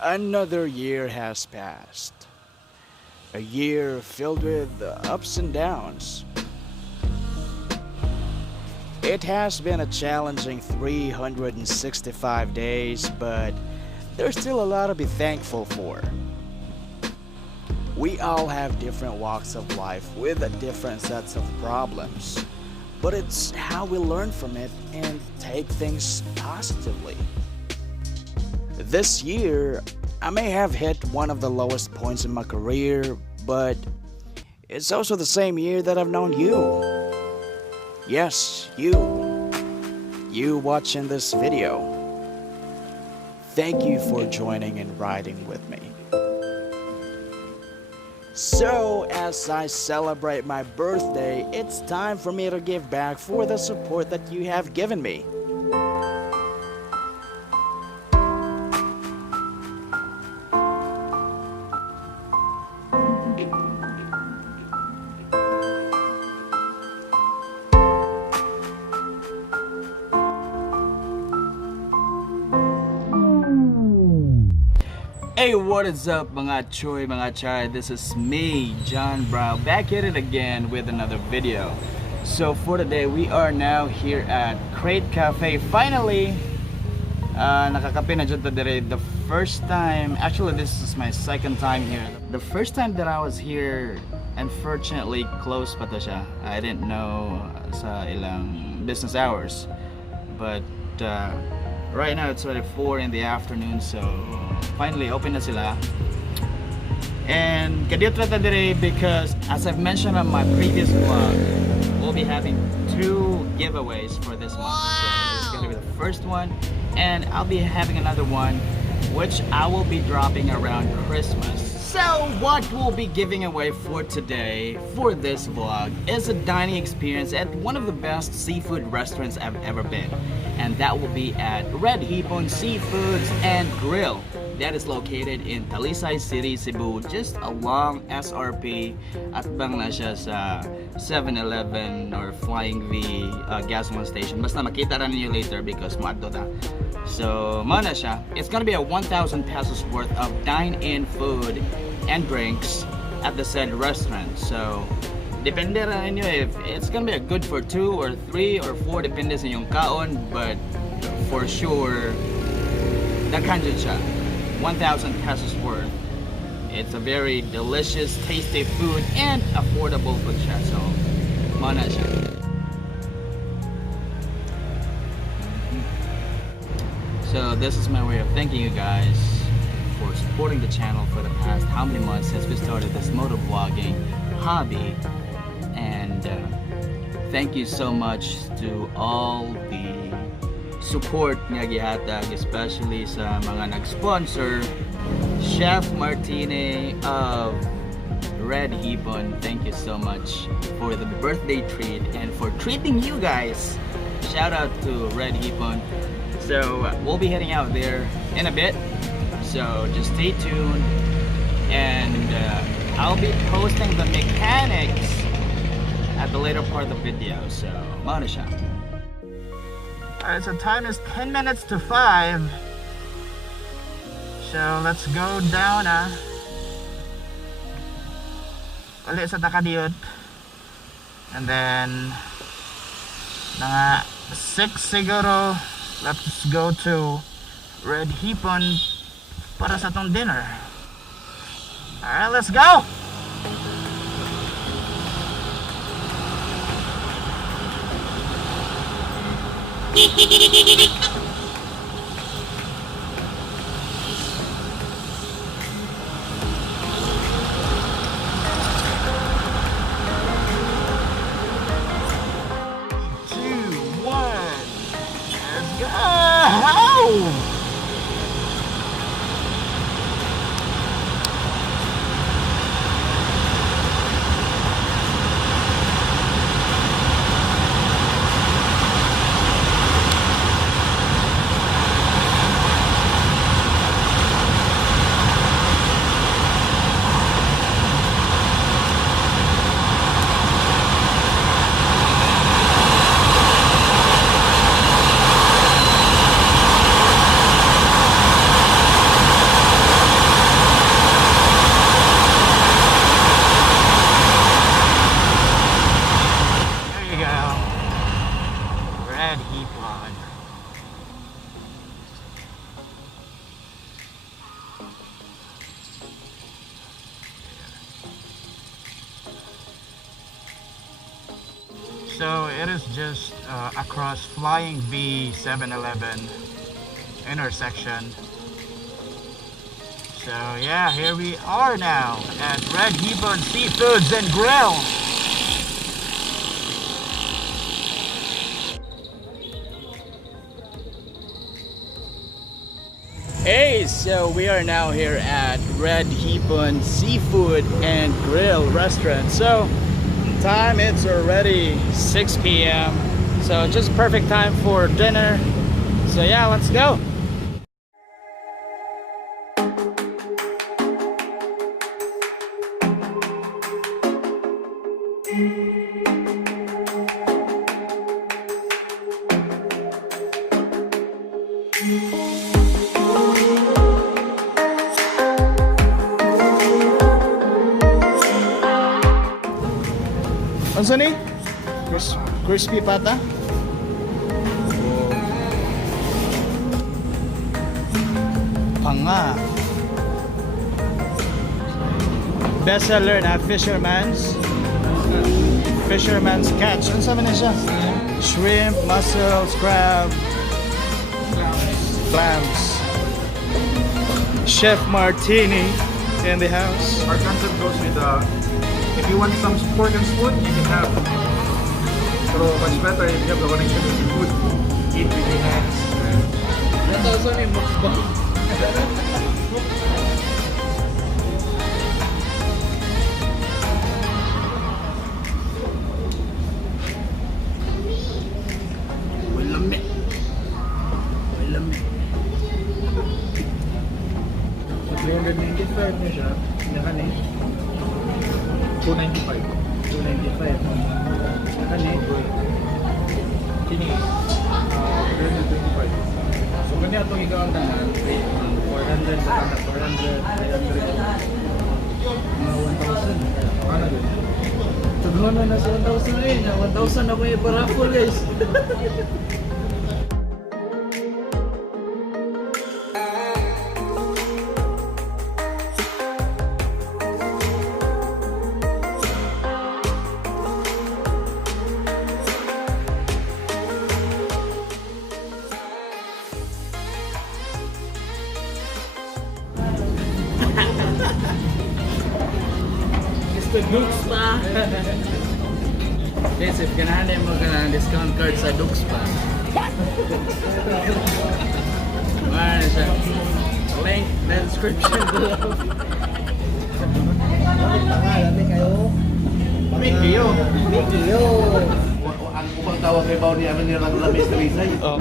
Another year has passed. A year filled with ups and downs. It has been a challenging 365 days, but there's still a lot to be thankful for. We all have different walks of life with different sets of problems, but it's how we learn from it and take things positively. This year, I may have hit one of the lowest points in my career, but it's also the same year that I've known you. Yes, you. You watching this video. Thank you for joining and riding with me. So, as I celebrate my birthday, it's time for me to give back for the support that you have given me. Hey, what is up mga choy, mga chai? This is me, John Brown, back at it again with another video. So for today, we are now here at Crate Cafe. Finally, nakakape na dyan today. The first time, actually this is my second time here. The first time that I was here, unfortunately closed pa to siya. I didn't know sa ilang business hours. But right now it's already 4 in the afternoon, so finally open na sila. And kadiyot na today because, as I've mentioned on my previous vlog, we'll be having 2 giveaways for this month. So this is gonna be the first one, and I'll be having another one which I will be dropping around Christmas. So what we'll be giving away for today, for this vlog, is a dining experience at one of the best seafood restaurants I've ever been. And that will be at Red Hipon Seafoods and Grill. That is located in Talisay City, Cebu, just along SRP at bang na siya sa 7-Eleven or Flying V gasoline station. Basta makita rin niyo later because maadto ta. So, mana siya. It's gonna be a 1,000 pesos worth of dine-in food and drinks at the said restaurant. So, depende rin niyo if it's gonna be a good for 2 or 3 or 4, depende sa inyong kaon, but for sure, daghan jud siya. 1,000 pesos worth. It's a very delicious, tasty food and affordable food siya. So, mana siya. So this is my way of thanking you guys for supporting the channel for the past how many months since we started this motovlogging hobby. And thank you so much to all the support nga gihatag, especially sa mga nag-sponsor. Chef Martine of Red Hipon, thank you so much for the birthday treat and for treating you guys. Shout out to Red Hipon. So we'll be heading out there in a bit, so just stay tuned, and I'll be posting the mechanics at the later part of the video. So mana siya. Alright, so time is 10 minutes to 5. So let's go down ulit sa Takadiyot. And then mga 6 siguro, let's go to Red Hipon para sa tong dinner. Alright, let's go! So it is just across Flying V 7-Eleven intersection. So yeah, here we are now at Red Hipon Seafoods and Grill. Hey, so we are now here at Red Hipon Seafood and Grill restaurant. So time, it's already 6 p.m. so just perfect time for dinner. So yeah, let's go. Ano ni? Crispy pata? Panga. Bestseller na Fisherman's Catch. Ano sabi na siya? Shrimp, mussels, crab, clams. Chef Martini in the house. Our concept goes with if you want some pork and spoon, you can have. Pero much better if you have the connection with your food. Eat with your hands. That's also a mukbang. Lami. $395 na siya. Nakani. 295. 295. Nakani. Kini. 325. So kanya itong ikaw ang tanan, 400 sa tanan, 400, 300. Mga 1,000. Ano din? Tagluan na sa 1,000 eh. 1,000 ako yung paraffle guys. Mr. Dukes pa. Yes, if ganahan mo ka ng discount card sa Dukes pa. Ano siya? Link na description below. Lami kayo. Mikyo. Mikyo. Ang upang tawag kay Bao ni Amin nila ng lamis na risay. Oh.